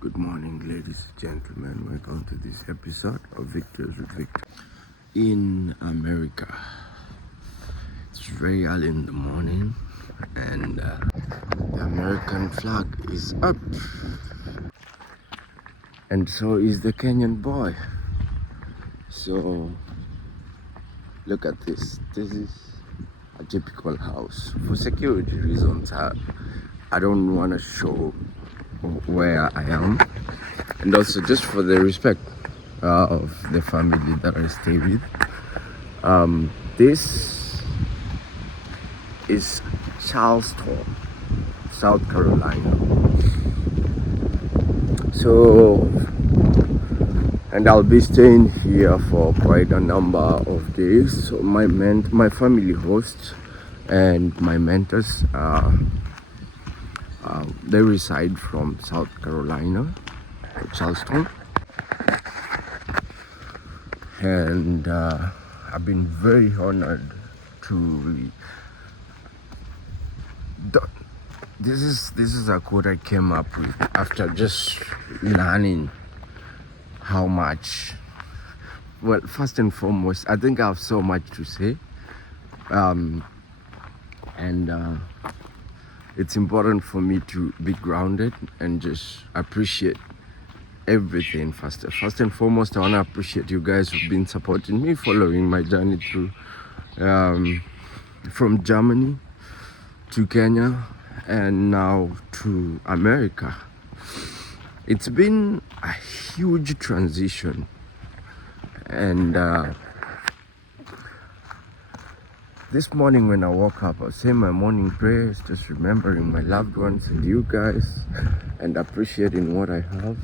Good morning, ladies and gentlemen. Welcome to this episode of Victors with Victor. In America, it's very early in the morning, and the American flag is up, and so is the Kenyan boy. So, look at this. This is a typical house. For security reasons, I don't want to show where I am, and also just for the respect of the family that I stay with. This is Charleston, South Carolina. So, and I'll be staying here for quite a number of days. So my family hosts and my mentors, they reside from South Carolina, Charleston, and I've been very honored to. This is a quote I came up with after just learning how much. Well, first and foremost, I think I have so much to say, and it's important for me to be grounded and just appreciate everything. First and foremost, I want to appreciate you guys who've been supporting me, following my journey through from Germany to Kenya and now to America. It's been a huge transition, and this morning when I woke up, I was saying my morning prayers, just remembering my loved ones and you guys, and appreciating what I have.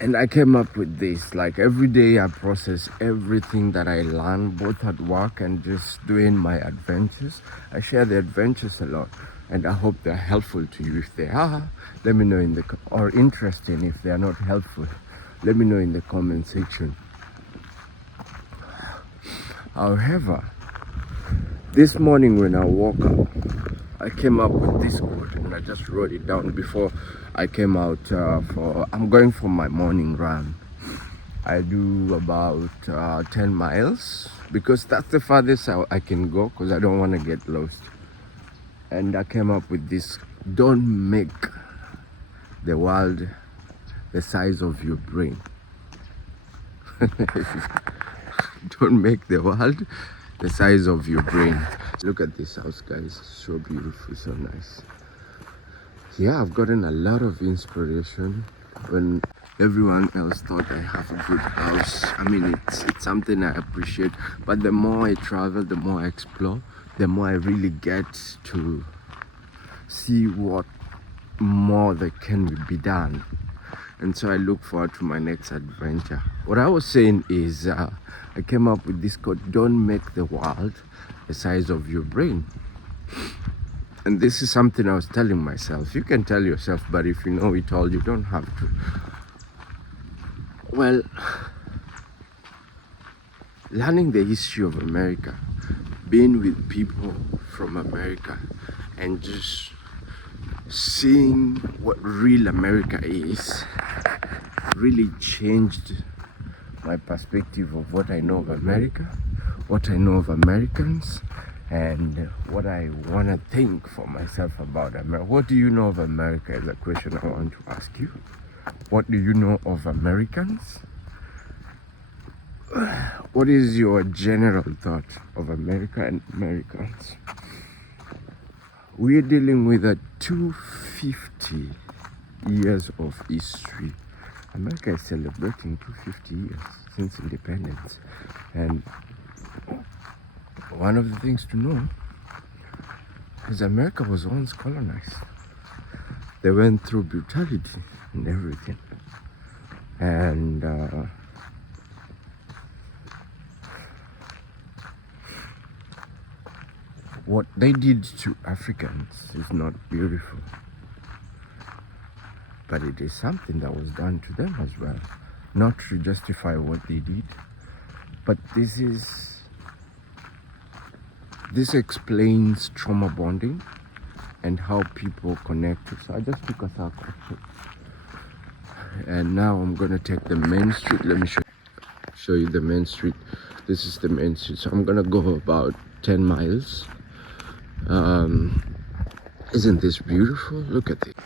And I came up with this, like every day I process everything that I learn, both at work and just doing my adventures. I share the adventures a lot, and I hope they're helpful to you. If they are, let me know or interesting. If they are not helpful, let me know in the comment section. However, this morning when I woke up, I came up with this quote, and I just wrote it down before I came out I'm going for my morning run. I do about 10 miles because that's the farthest I can go, because I don't want to get lost. And I came up with this: don't make the world the size of your brain. Don't make the world the size of your brain. Look at this house, guys. So beautiful, so nice. Yeah, I've gotten a lot of inspiration when everyone else thought I have a good house. I mean, it's something I appreciate, but the more I travel, the more I explore, the more I really get to see what more that can be done. And so I look forward to my next adventure. What I was saying is, I came up with this quote: don't make the world the size of your brain. And this is something I was telling myself. You can tell yourself, but if you know it all, you don't have to. Well, learning the history of America, being with people from America, and just seeing what real America is, really changed my perspective of what I know of America, what I know of Americans, and what I want to think for myself about America. What do you know of America is a question I want to ask you. What do you know of Americans? What is your general thought of America and Americans? We're dealing with a 250 years of history. America is celebrating 250 years since independence. And one of the things to know is America was once colonized. They went through brutality and everything. And what they did to Africans is not beautiful, but it is something that was done to them as well. Not to justify what they did, but this explains trauma bonding. and how people connected. So I just took a circle, and now I'm gonna take the main street. Let me show you the main street. This is the main street, so I'm gonna go about 10 miles. Isn't this beautiful? Look at it.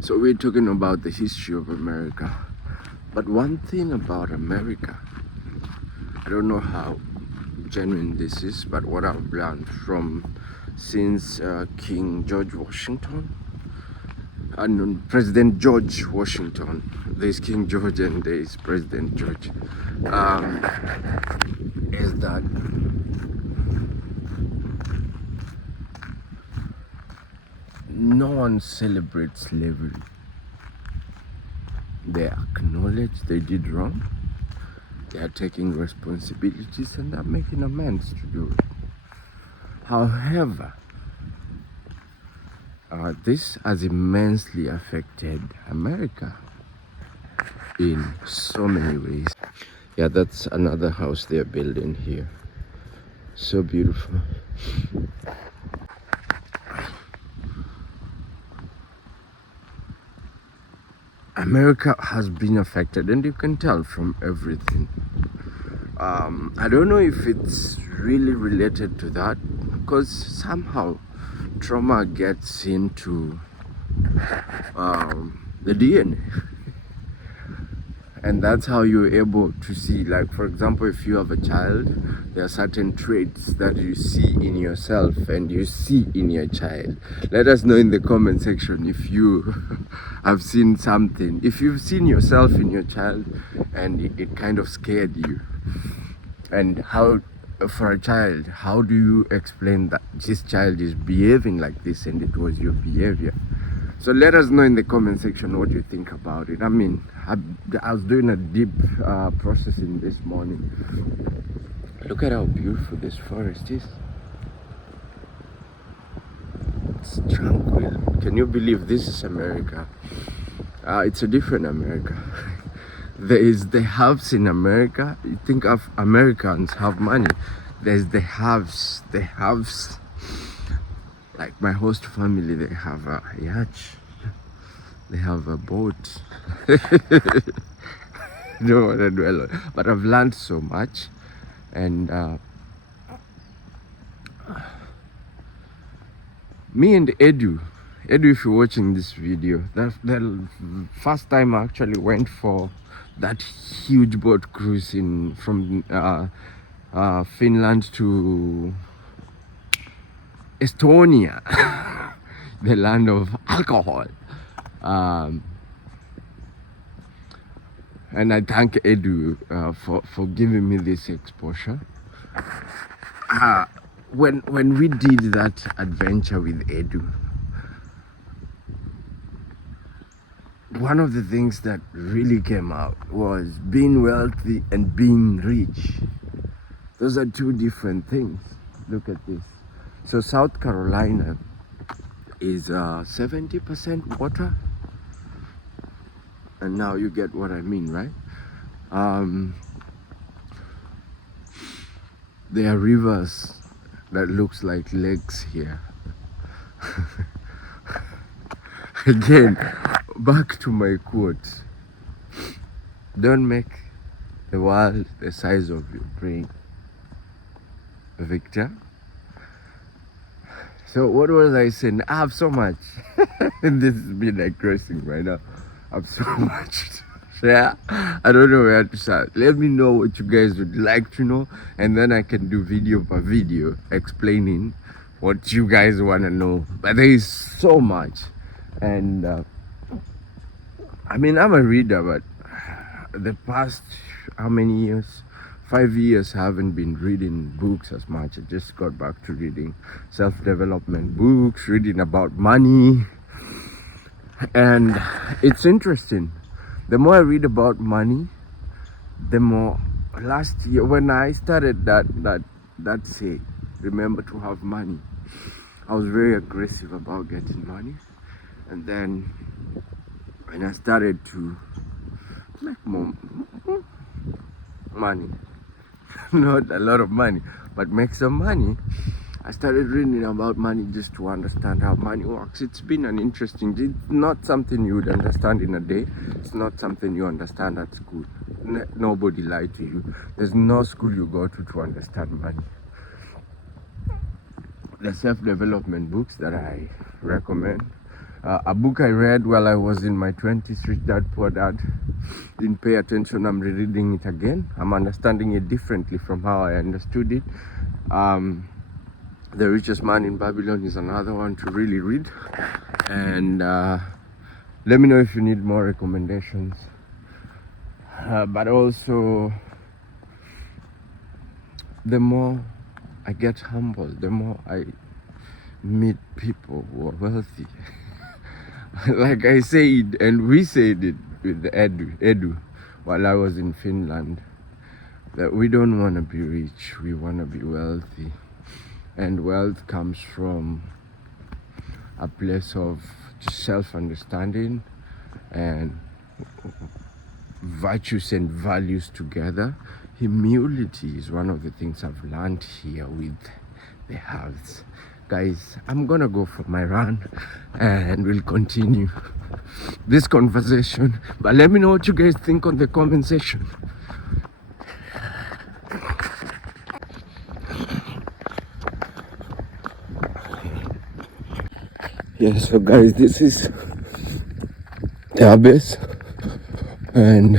So we're talking about the history of America, but one thing about America, I don't know how genuine this is, but what I've learned from since King George Washington and President George Washington, there's King George and there's President George, is that no one celebrates slavery. They acknowledge they did wrong, they are taking responsibilities, and they're making amends to do it. However, this has immensely affected America in so many ways. Yeah, that's another house they're building here. So beautiful. America has been affected, and you can tell from everything. I don't know if it's really related to that, because somehow trauma gets into the DNA. And that's how you're able to see, like, for example, if you have a child, there are certain traits that you see in yourself and you see in your child. Let us know in the comment section if you have seen something, if you've seen yourself in your child and it kind of scared you. And how, for a child, how do you explain that this child is behaving like this and it was your behavior? So let us know in the comment section what you think about it. I mean, I was doing a deep processing this morning. Look at how beautiful this forest is. It's tranquil. Can you believe this is America? It's a different America. There is the haves in America. You think of Americans have money. There's the haves. The haves. Like my host family, they have a yacht, they have a boat. Don't want to dwell on, but I've learned so much, and me and Edu, if you're watching this video, that's the first time I actually went for that huge boat cruise from Finland to Estonia, the land of alcohol. And I thank Edu for giving me this exposure. When we did that adventure with Edu, one of the things that really came out was being wealthy and being rich. Those are two different things. Look at this. So South Carolina is 70% water, and now you get what I mean, right? There are rivers that looks like lakes here. Again, back to my quote: don't make the world the size of your brain, Victor. So what was I saying? I have so much. This has been aggressive right now. I have so much to share. I don't know where to start. Let me know what you guys would like to know, and then I can do video by video explaining what you guys want to know. But there is so much, and I mean, I'm a reader, but the past how many years? 5 years I haven't been reading books as much. I just got back to reading self-development books, reading about money, and it's interesting. The more I read about money, the more. Last year when I started that say, remember to have money, I was very aggressive about getting money, and then when I started to make more money, not a lot of money, but make some money, I started reading about money just to understand how money works. It's been an interesting, it's not something you would understand in a day. It's not something you understand at school. Nobody lied to you. There's no school you go to understand money. The self-development books that I recommend. A book I read while I was in my 20s, Rich Dad Poor Dad. Didn't pay attention, I'm rereading it again. I'm understanding it differently from how I understood it. The Richest Man in Babylon is another one to really read. And let me know if you need more recommendations. But also, the more I get humble, the more I meet people who are wealthy. Like I said, and we said it with Edu, while I was in Finland, that we don't want to be rich, we want to be wealthy. And wealth comes from a place of self-understanding and virtues and values together. Humility is one of the things I've learned here with the house. Guys, I'm gonna go for my run and we'll continue this conversation. But let me know what you guys think on the comment section. Yeah, so guys, this is the abyss, and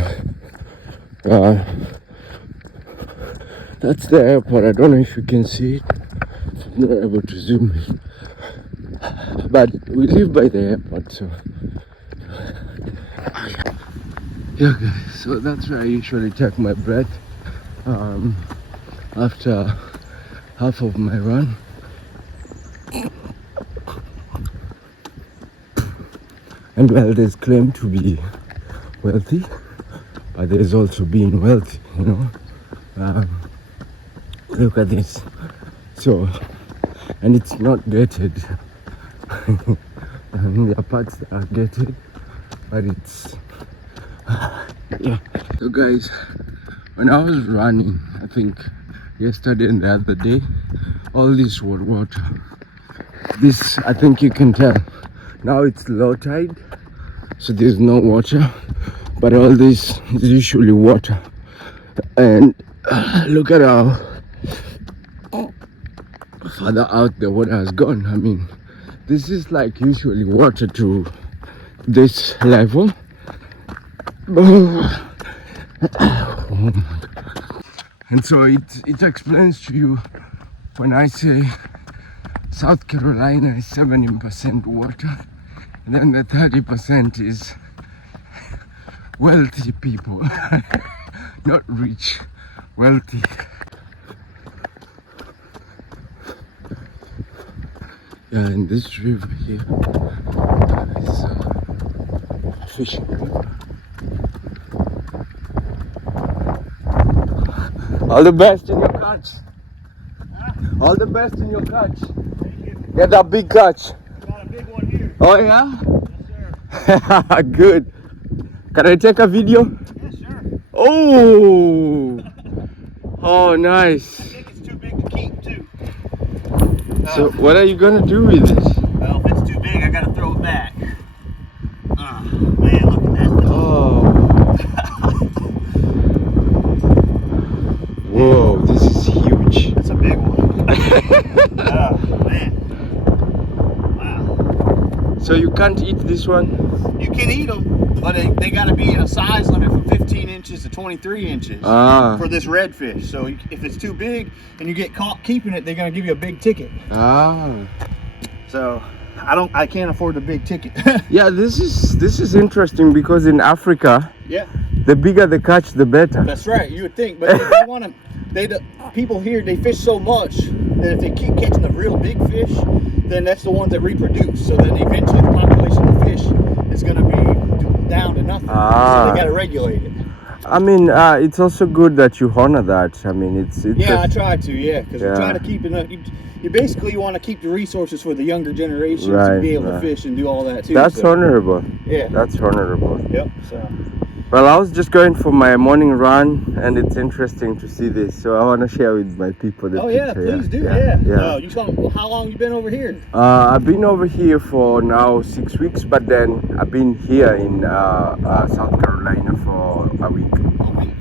that's the airport. I don't know if you can see it. I'm not able to zoom in, but we live by the airport, so yeah guys, so that's where I usually take my breath after half of my run. And well, there's claim to be wealthy, but there's also being wealthy, you know. Look at this. So, and it's not gated. There are parts that are gated, but it's yeah. So guys, when I was running, I think yesterday and the other day, all this was water. This, I think you can tell. Now it's low tide, so there's no water, but all this is usually water. And look at how further out the water has gone. I mean, this is like usually water to this level. Oh my God. And so it explains to you when I say South Carolina is 70% water, and then the 30% is wealthy people, not rich, wealthy. Yeah, and this river here is a fishing river. All the best in your catch. All the best in your catch. Get that big catch. Got a big one here. Oh yeah? Yes, sir. Good. Can I take a video? Yes, sure. Oh! Oh, I nice. think it's too big to keep, too. So what are you gonna do with it? Well, if it's too big, I gotta throw it back. Man, look at that. Oh. Whoa, this is huge. That's a big one. Oh, man. Wow. So you can't eat this one? You can eat them, but they gotta be in a size limit from 15 inches to 23 inches for this redfish. So if it's too big and you get caught keeping it, they're gonna give you a big ticket. So I can't afford the big ticket. Yeah, this is interesting because in Africa, yeah, the bigger the catch, the better. that's right. You would think, but they want to. The people here, they fish so much that if they keep catching the real big fish, then that's the ones that reproduce. So then eventually the population of fish is going to be down to nothing. So they got to regulate it. I mean, it's also good that you honor that. I mean, it's yeah, I try to, because we're trying to keep it. You basically want to keep the resources for the younger generations to be able to fish and do all that too. That's honorable. Yeah, that's honorable. Yep. So Well, I was just going for my morning run, and it's interesting to see this, so I want to share with my people the Oh picture. yeah, please do. How long you been over here? I've been over here for now 6 weeks, but then I've been here in South Carolina for a week.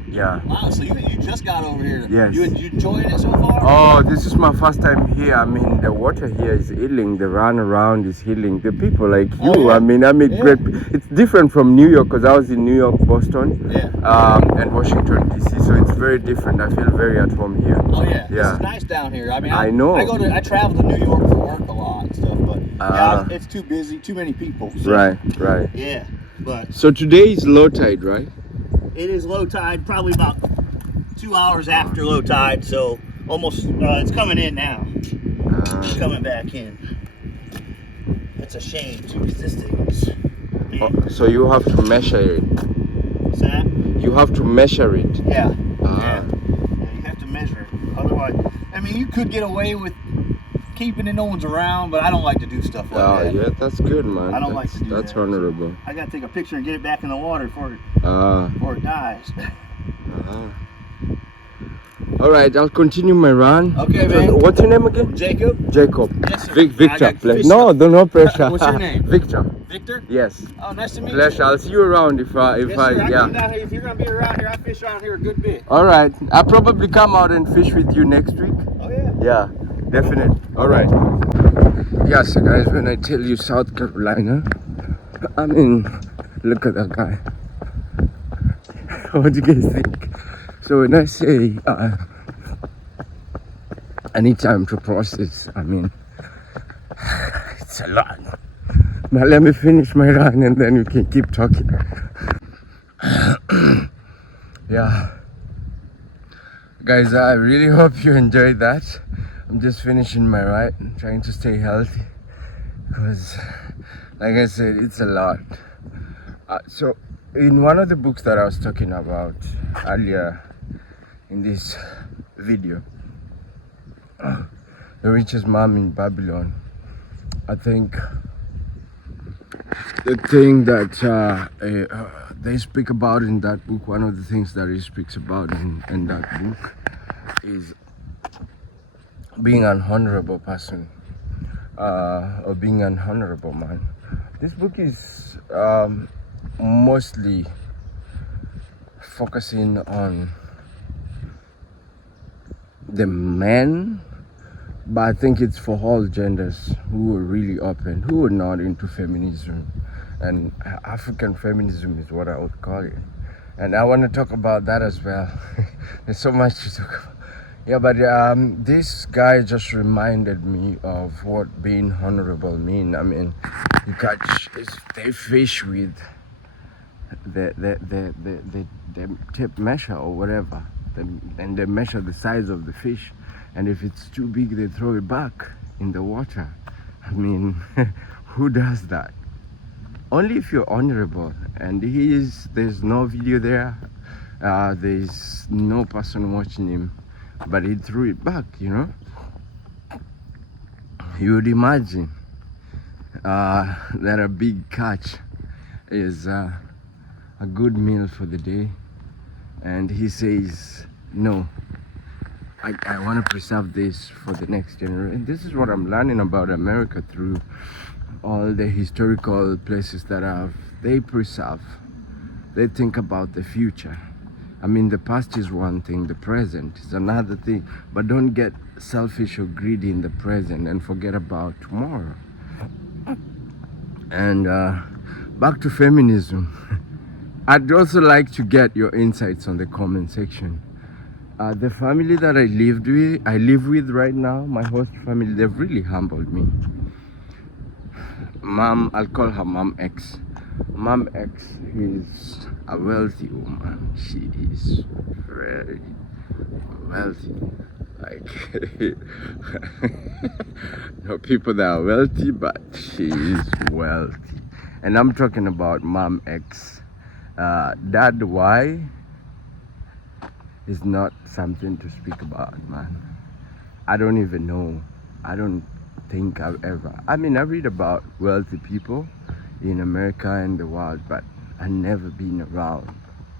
Yeah. Wow, so you just got over here. Yes. You enjoying it so far? Oh, this is my first time here. I mean, the water here is healing. The run around is healing. The people like you. Oh, yeah. I mean, Yeah. great. It's different from New York because I was in New York, Boston, Yeah. and Washington D.C. So it's very different. I feel very at home here. Oh yeah. This Yeah. is nice down here. I mean, I know. I travel to New York for work a lot and stuff, but yeah, it's too busy, too many people. So, Right. Yeah, but So today is low tide, right? it is low tide, probably about 2 hours after low tide, so almost it's coming in now. It's coming back in. It's a shame too, because this thing is. So you have to measure it. What's that? You have to measure it. Yeah. Ah. Yeah, you have to measure it. Otherwise, I mean, you could get away with keeping it, no one's around, but I don't like to do stuff like that. Yeah, that's good, man. I don't like to do That's that. honorable. I gotta take a picture and get it back in the water before it dies. All right, I'll continue my run. Okay, man. What's your name again? Jacob? Jacob. Yes, sir. Victor. I got fish No, stuff. no pressure. What's your name? Victor. Victor? Yes. Oh, nice to meet Pleasure. you. I'll see you around if Yes, sir. I yeah. come down here. If you're gonna be around here, I fish around here a good bit. All right. I'll probably come out and fish with you next week. Oh yeah. Yeah, definitely. All right. Yeah, so guys, when I tell you South Carolina, I mean, look at that guy. What do you guys think? So when I say I need time to process, I mean, it's a lot. But let me finish my run and then we can keep talking. Yeah. Guys, I really hope you enjoyed that. I'm just finishing my ride, trying to stay healthy. Because, like I said, it's a lot. So, in one of the books that I was talking about earlier in this video, The Richest Mom in Babylon, I think the thing that they speak about in that book, one of the things that he speaks about in that book is being an honorable person, or being an honorable man. This book is mostly focusing on the men, but I think it's for all genders who are really open, who are not into feminism, and African feminism is what I would call it. And I want to talk about that as well. There's so much to talk about. Yeah, but this guy just reminded me of what being honorable mean. I mean, you catch, they fish with the tape measure or whatever, and they measure the size of the fish, and if it's too big, they throw it back in the water. I mean, who does that? Only if you're honorable, and there's no video there, there's no person watching him, but he threw it back, you know. You would imagine that a big catch is a good meal for the day, and he says, no, I want to preserve this for the next generation. This is what I'm learning about America through all the historical places that they preserve. They think about the future. I mean, the past is one thing, the present is another thing, but don't get selfish or greedy in the present and forget about tomorrow. And back to feminism. I'd also like to get your insights on the comment section. The family that I live with right now, my host family, they've really humbled me. Mom, I'll call her Mom X. Mom X is a wealthy woman. She is very wealthy. Like, no people that are wealthy, but she is wealthy. And I'm talking about Mom X. Dad Y is not something to speak about, man. I don't even know. I don't think I've ever. I mean, I read about wealthy people in America and the world, but I've never been around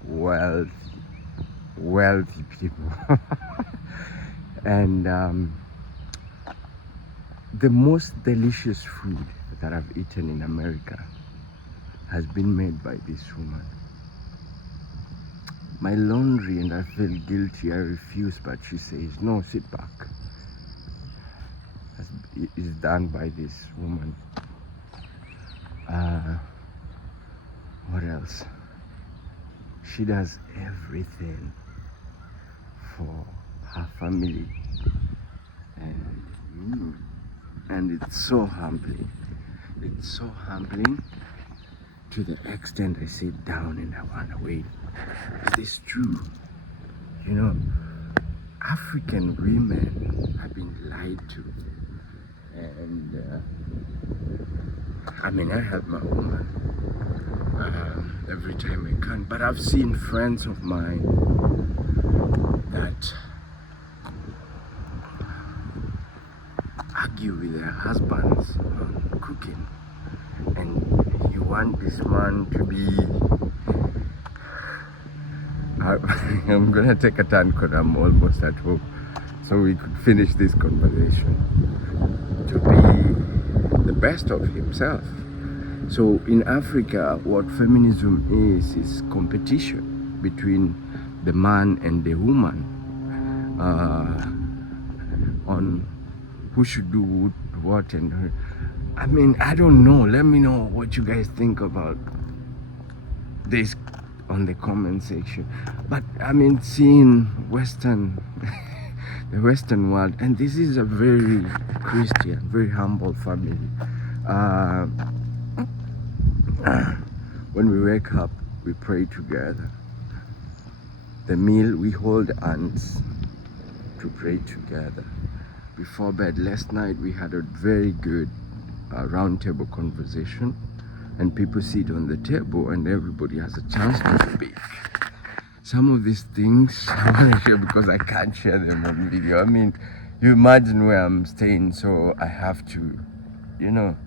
wealthy people. And the most delicious food that I've eaten in America has been made by this woman. My laundry, and I feel guilty, I refuse, but she says, no, sit back. Is done by this woman. What else? She does everything for her family, and it's so humbling. It's so humbling to the extent I sit down and I wonder, wait, is this true? You know, African women have been lied to, and I mean, I help my woman every time I can, but I've seen friends of mine that argue with their husbands on cooking, and you want this man to be I'm gonna take a turn because I'm almost at home, so we could finish this conversation, to be the best of himself. So in Africa, what feminism is competition between the man and the woman on who should do what. And I mean, I don't know. Let me know what you guys think about this on the comment section. But I mean, seeing Western the Western world, and this is a very Christian, very humble family. When we wake up, we pray together. The meal, we hold hands to pray together. Before bed, last night we had a very good round table conversation, and people sit on the table and everybody has a chance to speak. Some of these things I want to share because I can't share them on video. I mean, you imagine where I'm staying, so I have to, you know.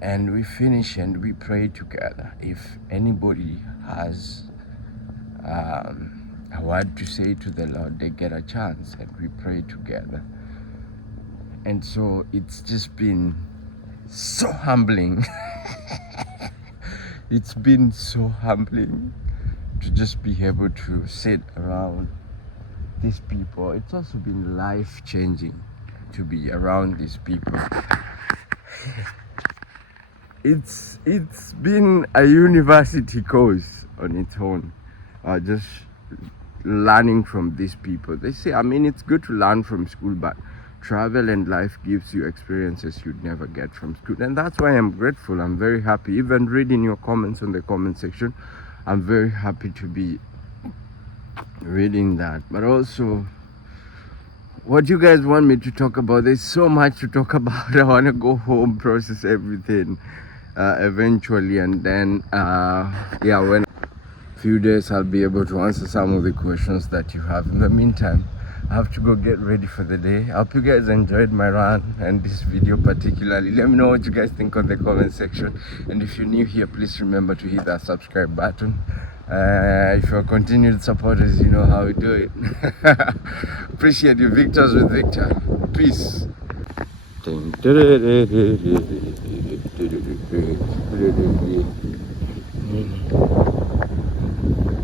And we finish and we pray together. If anybody has a word to say to the Lord, they get a chance, and we pray together. And so it's just been so humbling. It's been so humbling to just be able to sit around these people. It's also been life-changing to be around these people. It's been a university course on its own, just learning from these people. They say, I mean, it's good to learn from school, but travel and life gives you experiences you'd never get from school. And that's why I'm grateful. I'm very happy. Even reading your comments on the comment section, I'm very happy to be reading that. But also, what you guys want me to talk about, there's so much to talk about. I want to go home, process everything eventually, and then when a few days I'll be able to answer some of the questions that you have. In the meantime, I have to go get ready for the day. I hope you guys enjoyed my run and this video particularly. Let me know what you guys think on the comment section, and if you're new here, please remember to hit that subscribe button. If you're continued supporters, you know how we do it. Appreciate you. Victors with Victor. Peace.